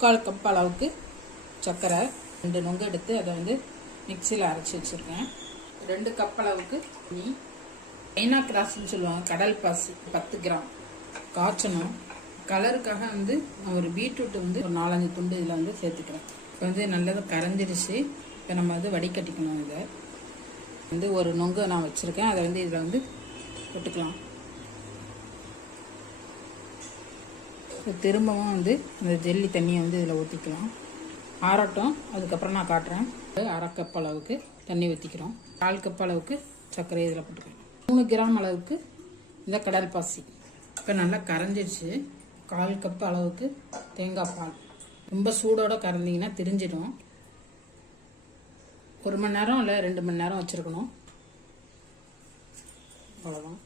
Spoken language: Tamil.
3/4 கப் அளவுக்கு சர்க்கரை, 2 நொங்கு எடுத்து அதை வந்து மிக்சியில் அரைச்சி வச்சுருக்கேன். 2 கப் அளவுக்கு தண்ணி, சைனா கிராஸ்ன்னு சொல்லுவாங்க, கடல் பாசி 10 கிராம் காய்ச்சணும். கலருக்காக வந்து நான் ஒரு பீட்ரூட் வந்து ஒரு 4-5 துண்டு இதில் வந்து சேர்த்துக்கிறேன். இப்போ வந்து நல்லதாக கரைஞ்சிடுச்சு. இப்போ நம்ம வந்து வடிகட்டிக்கணும். இதை வந்து ஒரு நொங்கு நான் வச்சுருக்கேன், அதை வந்து இதில் வந்து போட்டுக்கலாம். திரும்பவும் வந்து இந்த ஜெல்லி தண்ணியை வந்து இதில் ஊற்றிக்கலாம். ஆறட்டும், அதுக்கப்புறம் நான் காட்டுறேன். 1/2 கப் அளவுக்கு தண்ணி ஊற்றிக்கிறோம். 4 கப் அளவுக்கு சர்க்கரை இதில் போட்டுக்கிறோம். 3 கிராம் அளவுக்கு இந்த கடல் பாசி. இப்போ நல்லா கரைஞ்சிடுச்சு. 1/4 கப் அளவுக்கு தேங்காய் பால். ரொம்ப சூடோடு கறந்தீங்கன்னா திரிஞ்சிடும். 1 மணி நேரம் இல்லை 2 மணி நேரம் வச்சுருக்கணும். அவ்வளோதான்.